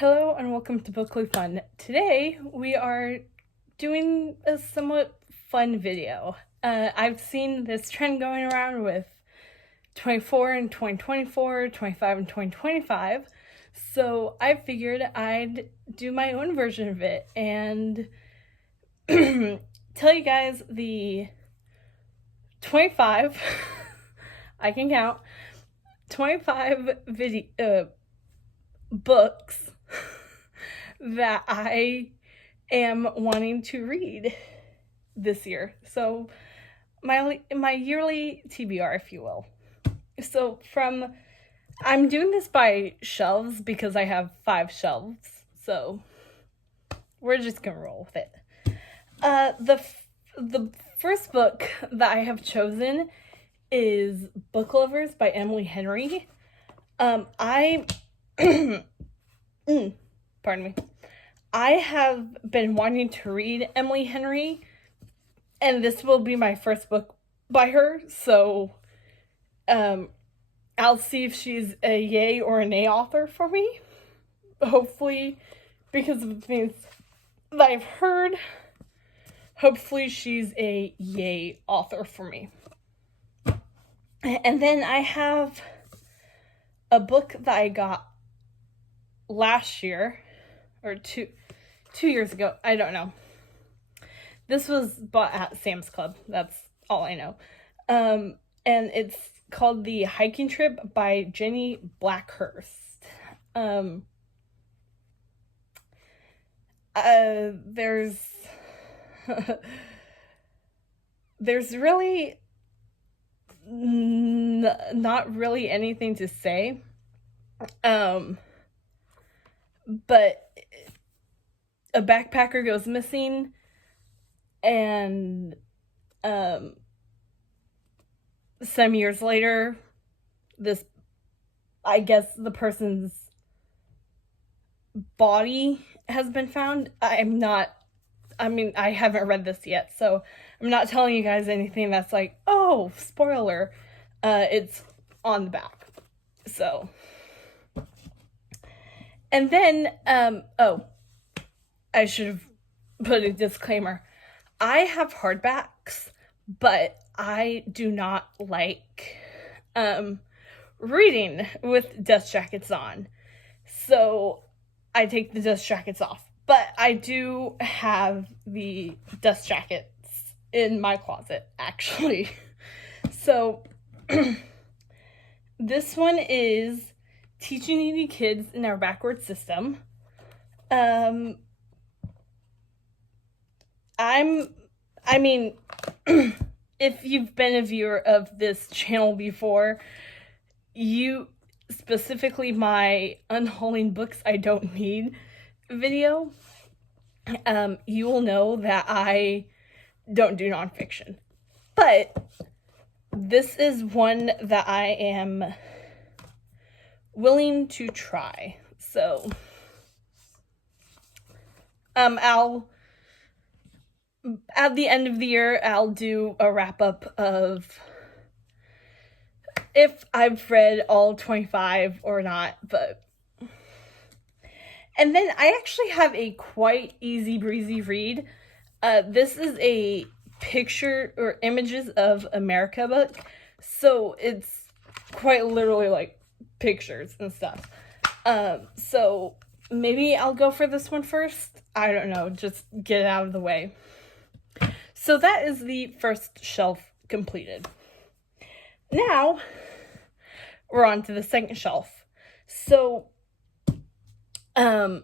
Hello and welcome to Bookly Fun. Today we are doing a somewhat fun video. I've seen this trend going around with 24 and 2024, 25 and 2025, so I figured I'd do my own version of it and tell you guys the 25, I can count, 25 books that I am wanting to read this year. So my yearly TBR, if you will. So I'm doing this by shelves because I have 5 shelves. So we're just gonna roll with it. The first book that I have chosen is Book Lovers by Emily Henry. Pardon me. I have been wanting to read Emily Henry, and this will be my first book by her, so I'll see if she's a yay or a nay author for me. Hopefully, because of the things that I've heard, hopefully she's a yay author for me. And then I have a book that I got last year, or two years ago, I don't know. This was bought at Sam's Club, that's all I know. And it's called The Hiking Trip by Jenny Blackhurst. There's really not really anything to say. But a backpacker goes missing, and some years later, I guess the person's body has been found. I haven't read this yet, so I'm not telling you guys anything that's like, oh, spoiler. It's on the back. So, and then, I should have put a disclaimer. I have hardbacks, but I do not like reading with dust jackets on. So I take the dust jackets off. But I do have the dust jackets in my closet, actually. So this one is Teaching Needy Kids in Our Backward System. If you've been a viewer of this channel before, you, specifically my Unhauling Books I Don't Need video, you will know that I don't do nonfiction. But this is one that I am willing to try. So, at the end of the year, I'll do a wrap-up of if I've read all 25 or not, but... And then I actually have a quite easy breezy read. This is a picture or images of America book, so it's quite literally like pictures and stuff. So maybe I'll go for this one first. I don't know, just get it out of the way. So that is the first shelf completed. Now we're on to the second shelf. So the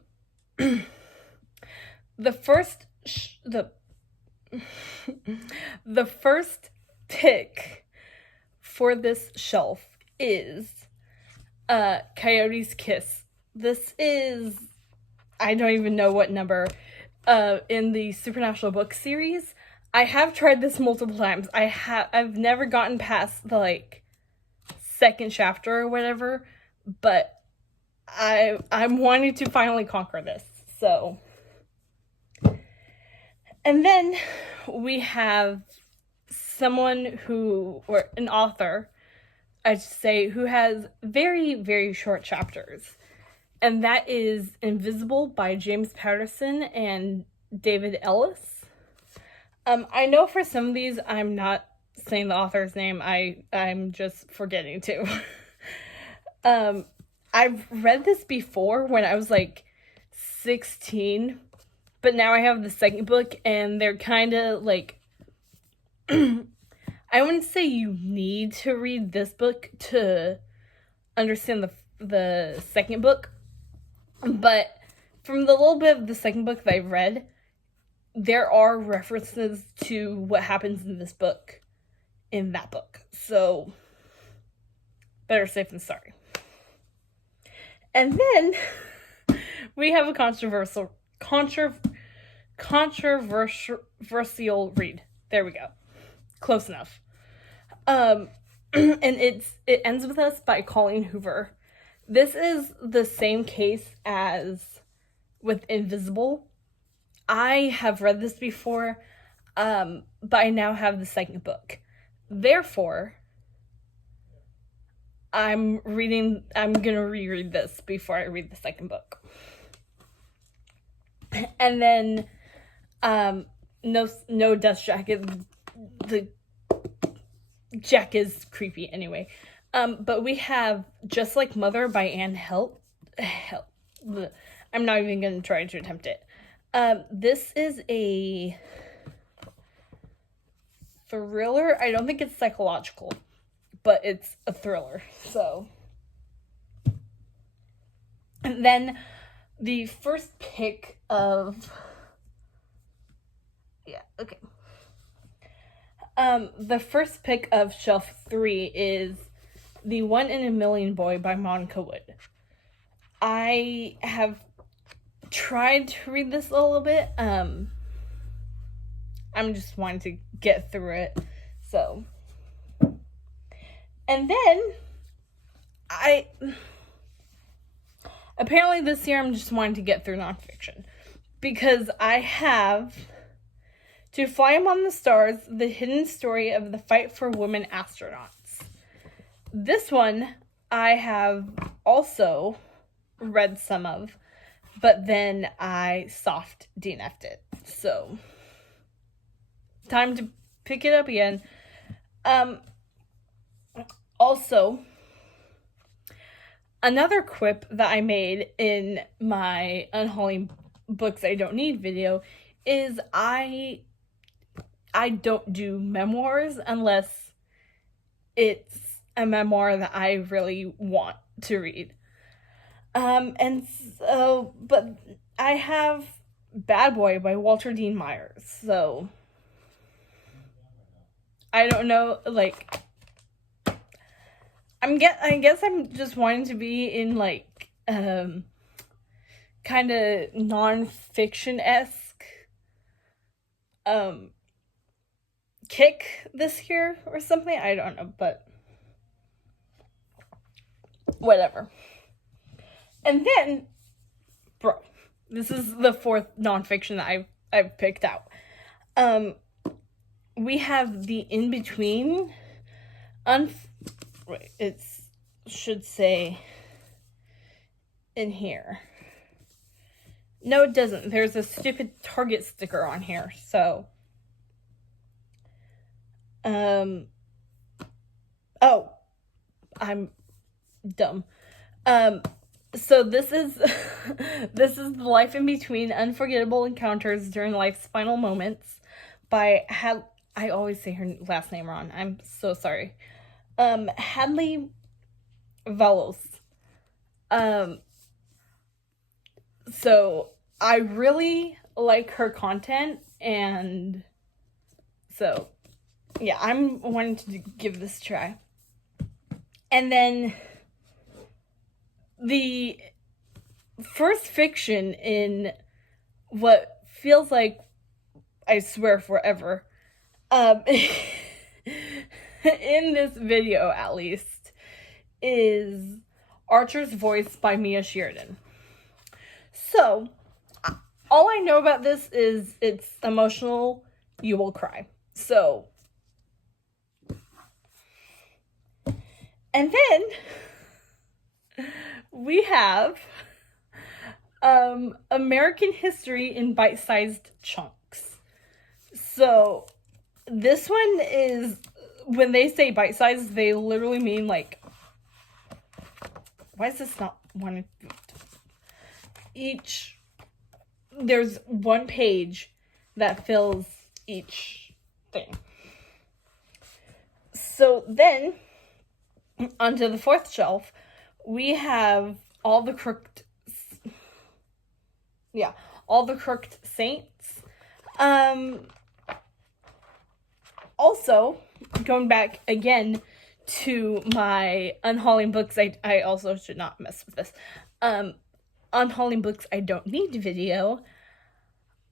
first pick for this shelf is Coyote's Kiss. This is, I don't even know what number, in the Supernatural book series. I have tried this multiple times. I've never gotten past the second chapter or whatever, but I'm wanting to finally conquer this. So, and then we have someone or an author, I should say, who has very, very short chapters. and that is Invisible by James Patterson and David Ellis. I know for some of these I'm not saying the author's name. I'm just forgetting to. I've read this before when I was like 16, but now I have the second book and they're kind of like I wouldn't say you need to read this book to understand the second book, but from the little bit of the second book that I've read, there are references to what happens in this book in that book. So, better safe than sorry. And then we have a controversial read. There we go. Close enough. And it ends with Us by Colleen Hoover. This is the same case as with Invisible. I have read this before, but I now have the second book. Therefore, I'm gonna reread this before I read the second book. And then, no Dust Jacket. The Jack is creepy anyway. But we have Just Like Mother by Anne Helt. I'm not even gonna try to attempt it. This is a thriller. I don't think it's psychological, but it's a thriller. So, and then the first pick of the first pick of shelf 3 is The 1 in a Million Boy by Monica Wood. I have tried to read this a little bit. I'm just wanting to get through it. So, and then apparently this year I'm just wanting to get through nonfiction because I have To Fly Among the Stars, The Hidden Story of the Fight for Women Astronauts. This one I have also read some of, but then I soft DNF'd it. So, time to pick it up again. Also, another quip that I made in my Unhauling Books I Don't Need video is I don't do memoirs unless it's a memoir that I really want to read. And so, but I have Bad Boy by Walter Dean Myers. So, I don't know, like, I guess I'm just wanting to be in, like, kind of non-fiction-esque, kick this year or something. I don't know, but whatever. And then, bro, this is the fourth nonfiction that I've picked out. We have The In-Between. It should say in here. No, it doesn't. There's a stupid Target sticker on here, so. Oh, I'm dumb. So this is this is The Life in Between: Unforgettable Encounters During Life's Final Moments by I always say her last name wrong. I'm so sorry. Hadley Velos. So I really like her content, and so yeah, I'm wanting to give this a try. And then the first fiction in what feels like, I swear, forever, in this video at least, is Archer's Voice by Mia Sheridan. So, all I know about this is it's emotional, you will cry. So, and then we have American history in bite-sized chunks. So this one is, when they say bite-sized, they literally mean like, why is this not one? There's one page that fills each thing. So then, onto the fourth shelf, we have all the crooked saints. Also, going back again to my unhauling books, I also should not mess with this. Unhauling books I don't need video.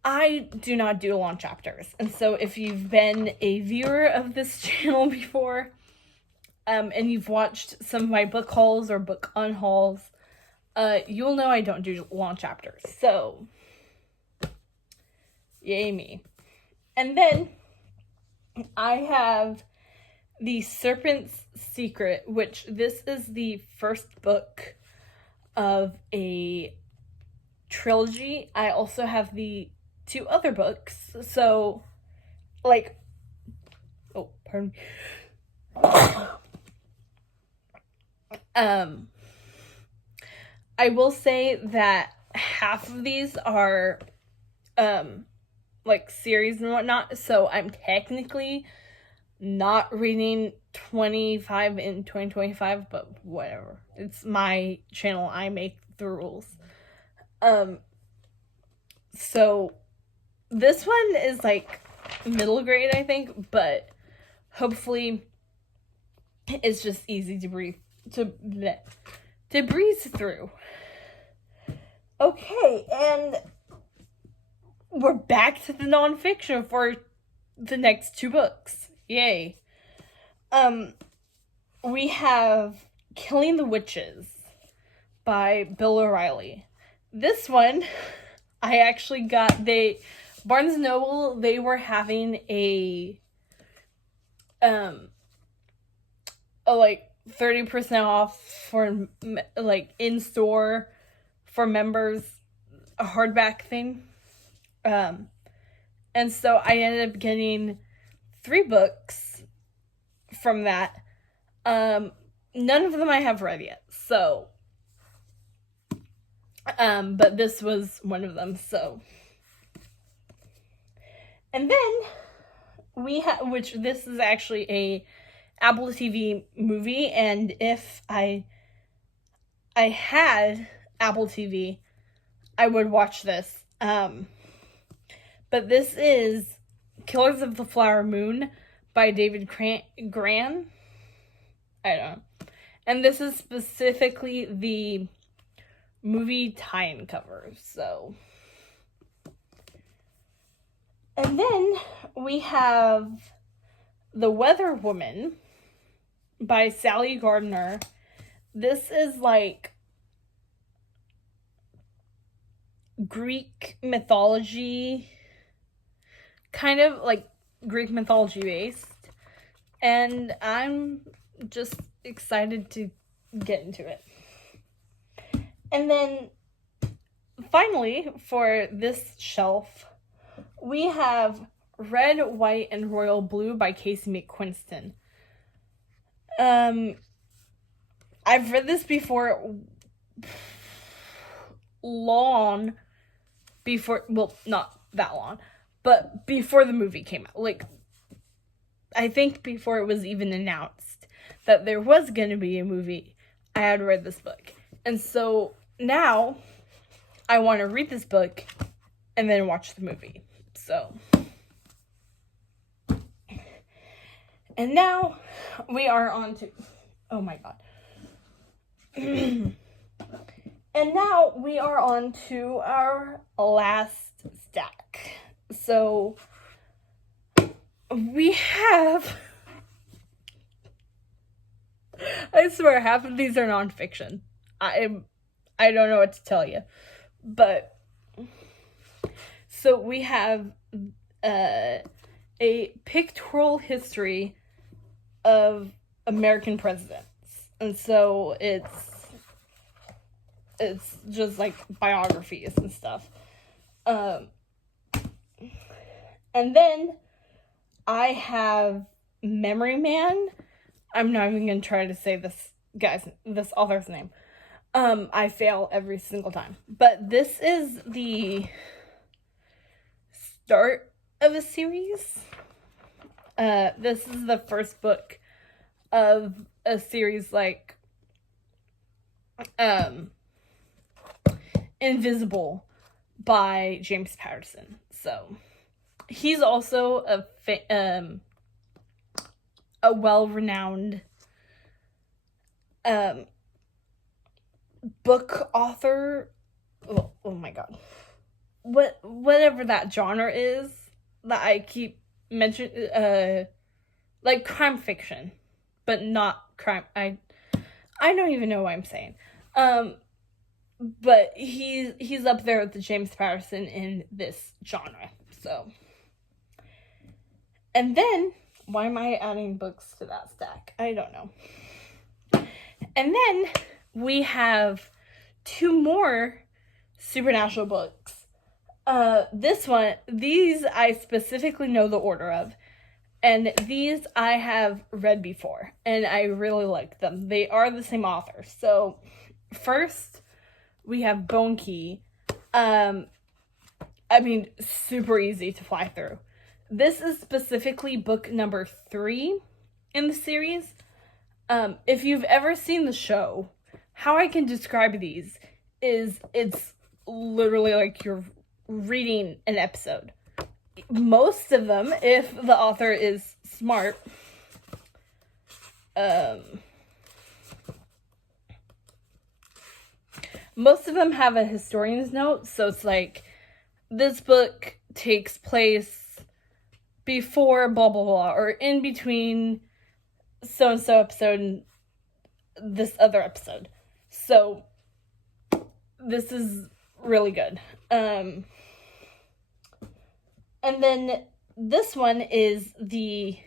I do not do long chapters. And so if you've been a viewer of this channel before, and you've watched some of my book hauls or book unhauls, you'll know I don't do long chapters. So, yay me. And then I have The Serpent's Secret, which this is the first book of a trilogy. I also have the 2 other books. So, like, oh, pardon me. I will say that half of these are, like, series and whatnot, so I'm technically not reading 25 in 2025, but whatever. It's my channel. I make the rules. So this one is, like, middle grade, I think, but hopefully it's just easy to breathe through. Okay, and we're back to the nonfiction for the next 2 books. Yay. We have Killing the Witches by Bill O'Reilly. This one, I actually got, Barnes & Noble, they were having a like 30% off for, like, in-store for members, a hardback thing. And so I ended up getting 3 books from that. None of them I have read yet, so, but this was one of them, so. And then we have, which this is actually a Apple TV movie, and if I had Apple TV, I would watch this. But this is Killers of the Flower Moon by David Gran. I don't know. And this is specifically the movie tie-in cover, so. And then we have The Weather Woman by Sally Gardner. This is like Greek mythology, kind of like Greek mythology based, and I'm just excited to get into it. And then finally, for this shelf, we have Red, White, and Royal Blue by Casey McQuiston. I've read this before, long before, well, not that long, but before the movie came out. Like, I think before it was even announced that there was going to be a movie, I had read this book. And so now I want to read this book and then watch the movie. So, and now we are on to, oh my god. And now we are on to our last stack. So we have, I swear, half of these are nonfiction. I don't know what to tell you. But, so we have a pictorial history of American presidents. And so it's It's just like biographies and stuff. And then I have Memory Man. I'm not even gonna try to say this author's name. I fail every single time. But this is the start of a series. This is the first book of a series like Invisible by James Patterson. So he's also a well-renowned book author. Oh my god. Whatever that genre is that I keep mentioning, like crime fiction, but not crime. I don't even know what I'm saying. But he's up there with the James Patterson in this genre. So, and then why am I adding books to that stack? I don't know. And then we have 2 more supernatural books. These I specifically know the order of. And these I have read before. And I really like them. They are the same author. So, first, we have Bone Key. Super easy to fly through. This is specifically book number 3 in the series. If you've ever seen the show, how I can describe these is it's literally like you're reading an episode. Most of them, if the author is smart, most of them have a historian's note, so it's like, this book takes place before blah blah blah, or in between so-and-so episode and this other episode. So, this is really good. And then this one is the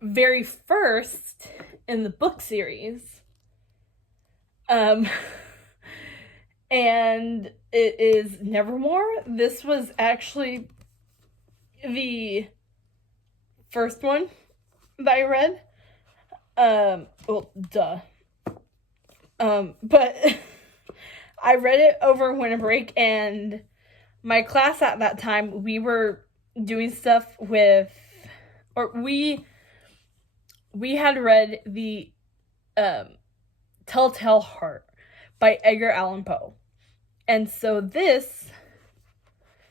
very first in the book series. And it is Nevermore. This was actually the first one that I read. But I read it over winter break, and my class at that time, we were doing stuff with, or we had read the Telltale Heart by Edgar Allan Poe. And so this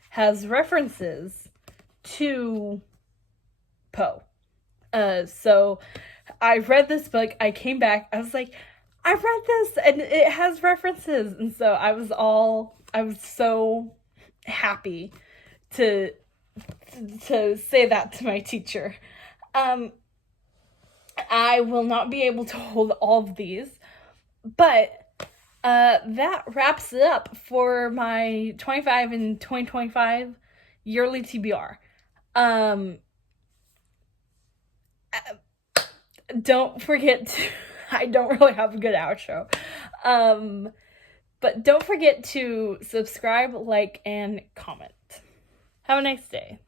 has references to Poe. So I read this book, I came back, I was like, I read this and it has references. And so I was so happy to say that to my teacher. I will not be able to hold all of these, but that wraps it up for my 25 and 2025 yearly TBR. Don't forget to, I don't really have a good outro. But don't forget to subscribe, like, and comment. Have a nice day.